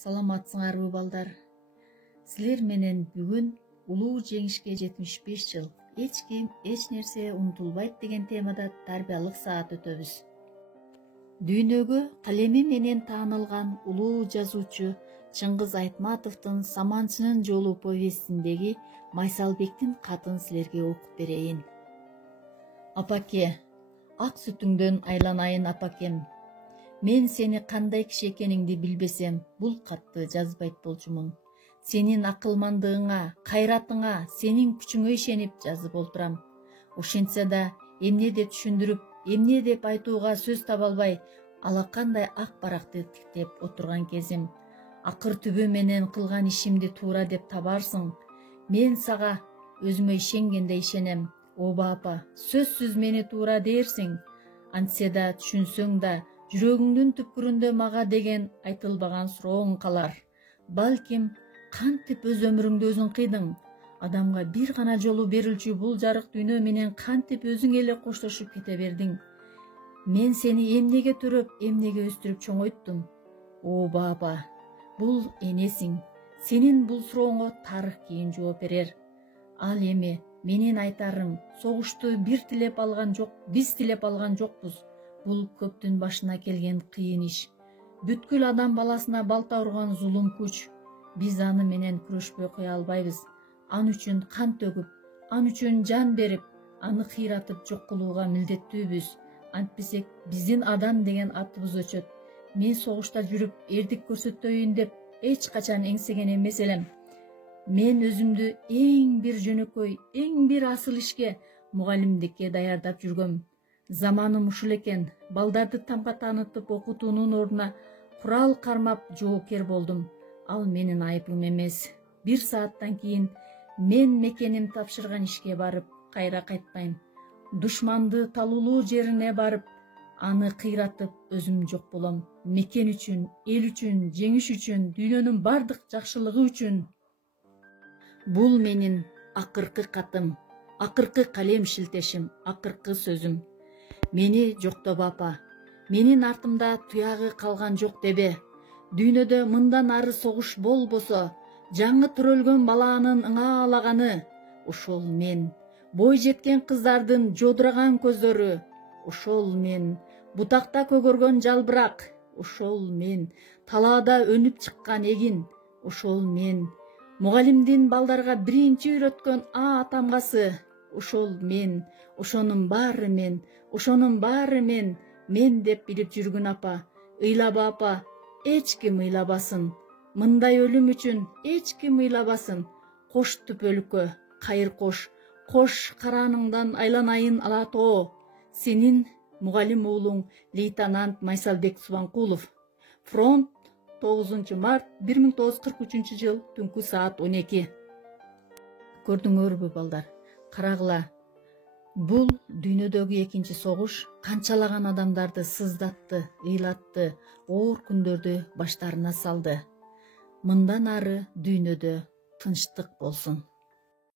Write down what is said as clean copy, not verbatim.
Саламатсыңарбы балдар? Силер менен бүгүн улуу жеңишке 75 жыл. Эч ким, эч нерсе унутулбайт деген темада тарбиялык саат өтөбүз. Дүйнөгө калеми менен таанылган улуу жазуучу Чыңгыз Айтматовдун Саманчынын жолу повестиндеги Майсалбектин катын силерге окуп берейин. Апаке, ак сүтүңдөн айланайын апакем. Мен сени кандай киши экениңди билбесем, бул катты жазбайт болчумун. Сенин акылмандыгыңа, кайратыңа, сенин күчүңө ишенип жазып олтурам. Ошентсе да, эмне деп түшүндүрүп, эмне деп айтууга сөз таба албай, алакандай ак баракты тиктеп отурган кезим. Акыр түбү менен кылган ишимди туура деп табарсың. Мен сага өзүмө ишенгенде ишенем. Оба апа, сөзсүз мени туура дээрсиң. Антсе да, түшүнсөң да, жүрөгүңдүн түпкүрүндө мага деген айтылбаган сурооң калар. Балким, кантип өз өмүрүңдү өзүң кыйдың? Адамга бир гана жолу берилчү бул жарык дүйнө менен кантип өзүң эле коштошуп кете бердиң? Мен сени эмнеге төрөп, эмнеге өстүрүп чоңойттум? Оба апа, бул энесиң. Сенин бул сурооңо тарых кийин жооп берер. Ал эми менин айтарым, согушту биз тилеп алган жокпуз. Бул көптүн башына келген кыйын иш. Бүткүл адам баласына балта урган зулум күч. Биз аны менен күрөшпөй кое албайбыз. Ан үчүн кан төгүп, ан үчүн жан берип, аны кыйратып жок кылууга милдеттүүбүз. Антпесек биздин адам деген атыбыз өчөт. Мен согушта жүрүп, эрдик көрсөтөйүн деп эч качан эңсеген эмес элем. Мен өзүмдү эң бир жөнөкөй, эң бир асыл ишке, мугалимдикке даярдап жүргөм. Заманым ушул экен, балдарды тамга таанытып окутуунун ордуна курал кармап жоокер болдум. Ал менин айыбым эмес. 1 сааттан кийин мен мекеним тапшырган ишке барып, кайра кайтпайм. Душманды талуулуу жерине барып, аны кыйратып өзүм жок болом. Мекен үчүн, эл үчүн, жеңиш үчүн, дүйнөнүн бардык жакшылыгы үчүн. Бул менин акыркы катым, акыркы калем шилтешим, акыркы сөзүм. Мени жоктоба апа. Менин артымда туягы калган жок дебе. Дүйнөдө мындан ары согуш болбосо, жаңы төрөлгөн баланын ыңаалаганы. Ошол мен. Бой жеткен кыздардын жодураган көздөрү. Ошол мен. Бутакта көгөргөн жалбырак. Ошол мен. Талаада өнүп чыккан эгин. Ошол мен. Мугалимдин балдарга биринчи үйрөткөн А тамгасы. Ошол мен. Ошонун баары мен. Ошонун баары мен. Мен деп билип жүргүн апа. Ыйлаба апа. Эч ким ыйлабасын. Мындай өлүм үчүн эч ким ыйлабасын. Кош түпөлүккө, кайыр кош. Кош карааныңдан айланайын ала тоо. Сенин мугалим уулуң лейтенант Майсалбек Субанкулов. Фронт 9 март 1943 жыл түнкү саат 12. Көрдүңөрбү балдар? Карагыла. Бул дүйнөдөгү экинчи согуш канчалаган адамдарды сыздатты, ыйлатты, оор күндөрдү баштарына салды. Мындан ары дүйнөдө тынчтык болсун.